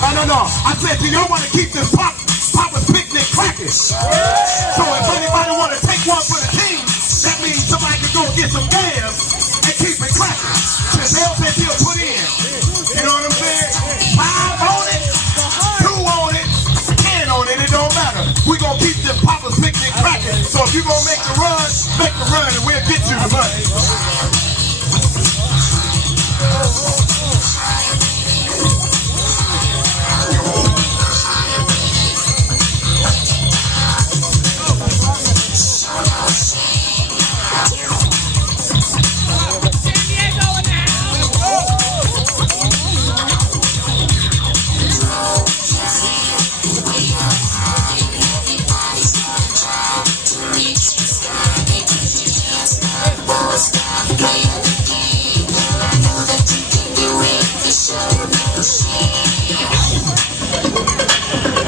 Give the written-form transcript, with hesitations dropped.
No. I said, do y'all want to keep this Papa's Picnic cracking? So if anybody want to take one for the team, that means somebody can go get some gas and keep it cracking. Since they'll say he'll put in. You know what I'm saying? 5 on it, 2 on it, 10 on it, it don't matter. We gonna keep this Papa's Picnic cracking. So if you gonna make the run and we'll get you the money.